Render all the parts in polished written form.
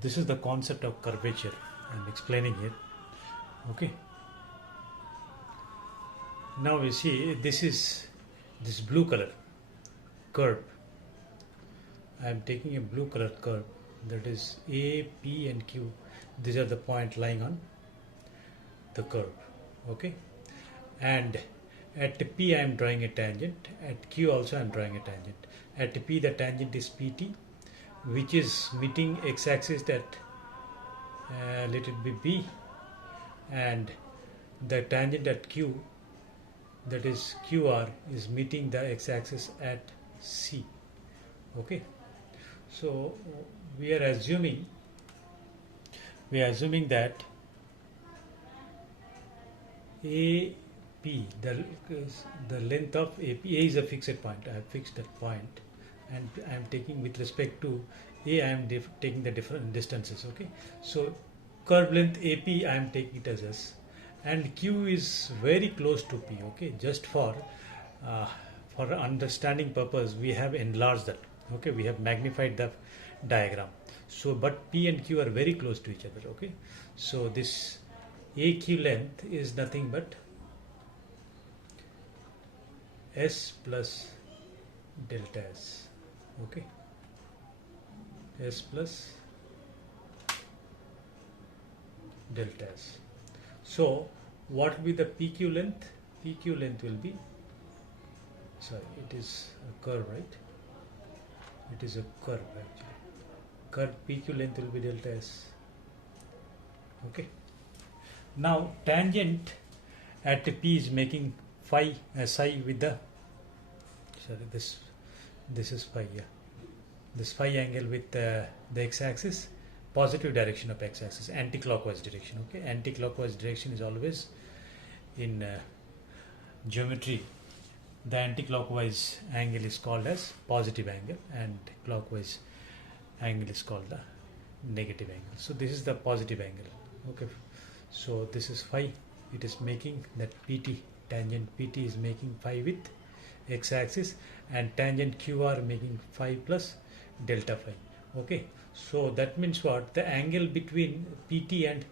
this is the concept of curvature. I'm explaining here. Okay. Now we see this is this blue color curve. I am taking a blue color curve, that is A, P and Q. These are the point lying on the curve. Okay. And at P I am drawing a tangent. At Q also I am drawing a tangent. At P the tangent is PT, which is meeting x-axis at let it be B, and the tangent at Q, that is QR, is meeting the x-axis at C. Okay. So we are assuming that AP, the length of AP, A is a fixed point. I have fixed that point, and I am taking with respect to A, I am taking the different distances. Okay. So curve length AP I am taking it as S, and Q is very close to P. Okay. Just for understanding purpose, we have enlarged that. Okay. We have magnified the diagram. So but P and Q are very close to each other. Okay. So this AQ length is nothing but S plus delta S. Okay. S plus delta S. So what will be the PQ length? PQ length will be, sorry, it is a curve, right? It is a curve actually. Curve PQ length will be delta S. Okay. Now tangent at P is making phi psi with the, sorry, this is phi, yeah, this phi angle with the x-axis, positive direction of x-axis, anti-clockwise direction. Okay. Anti-clockwise direction is always in geometry, the anti-clockwise angle is called as positive angle and clockwise angle is called the negative angle. So this is the positive angle. Okay. So this is phi, it is making that PT, tangent PT is making phi with x-axis, and tangent QR making phi plus delta phi. Okay. So that means what? The angle between PT and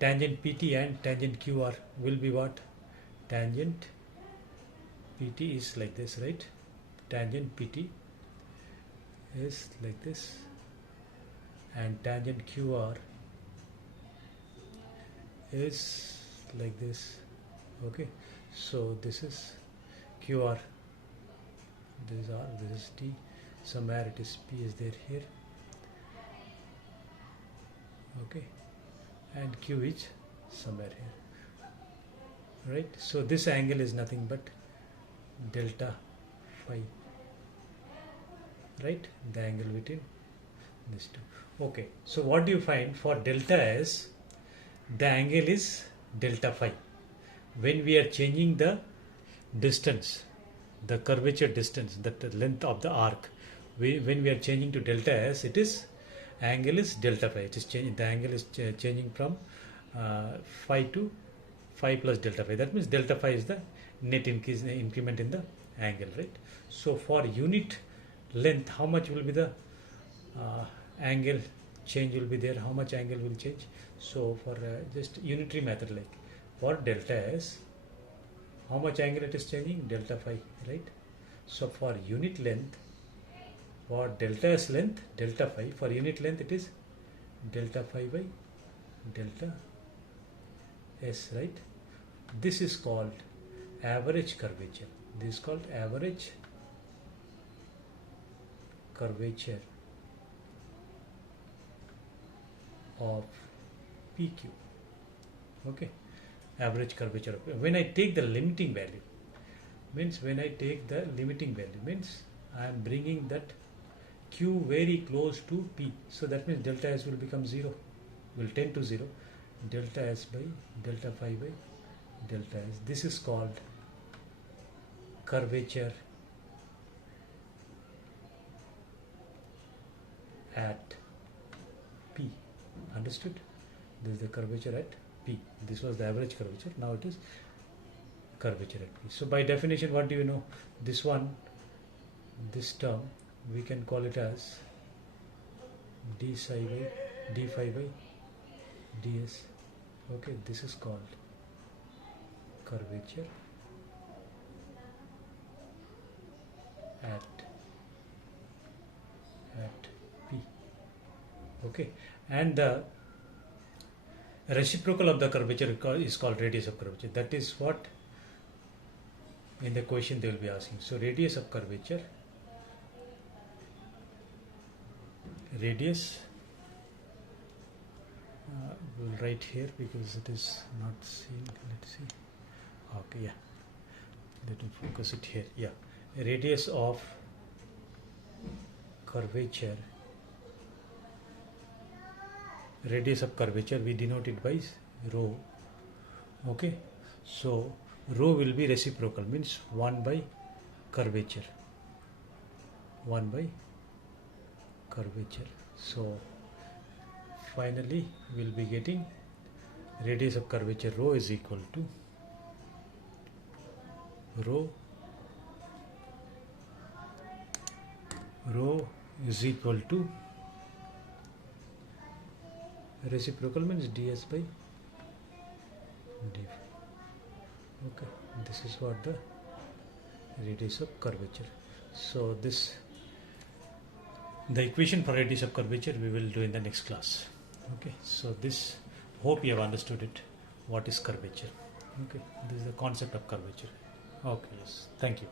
tangent PT and tangent QR will be what? Tangent PT is like this, right? Tangent PT is like this, and tangent QR is like this. Okay. So this is QR, this is R, this is T, somewhere it is P is there here. Okay. And Q is somewhere here, right? So this angle is nothing but delta phi, right? The angle between these two. Okay. So what do you find for delta S? The angle is delta phi. When we are changing the distance, the curvature distance, the length of the arc, when we are changing to delta S, it is angle is delta phi. It is changing, the angle is changing from phi to phi plus delta phi. That means delta phi is the net increment in the angle, right? So for unit length, how much will be the angle change will be there? How much angle will change? So for just unitary method, like for delta S, how much angle it is changing? Delta phi, right? So for unit length, for delta S length, delta phi, for unit length it is delta phi by delta S, right? This is called average curvature. This is called average curvature of PQ. Okay. Average curvature of, when I take the limiting value, means when I take the limiting value, means I am bringing that Q very close to P. So that means delta S will become 0, will tend to 0. Delta S by delta phi by delta S. This is called curvature at P. Understood? This is the curvature at P. This was the average curvature. Now it is curvature at P. So by definition, what do you know? This one, this term, we can call it as d psi by d phi by ds. Okay, this is called curvature at P. Okay, and the reciprocal of the curvature is called radius of curvature. That is what in the question they will be asking. So radius of curvature, radius, we'll write here because it is not seen. Let's see. Okay, yeah, let me focus it here. Yeah, radius of curvature, radius of curvature we denote it by rho. Okay, so rho will be reciprocal, means 1 by curvature, 1 by curvature. So finally we'll be getting radius of curvature rho is equal to rho is equal to reciprocal means ds by d. Okay, this is what the radius of curvature. So this, the equation for radius of curvature we will do in the next class. Okay, so this, hope you have understood it, what is curvature. Okay, this is the concept of curvature. Okay, yes, thank you.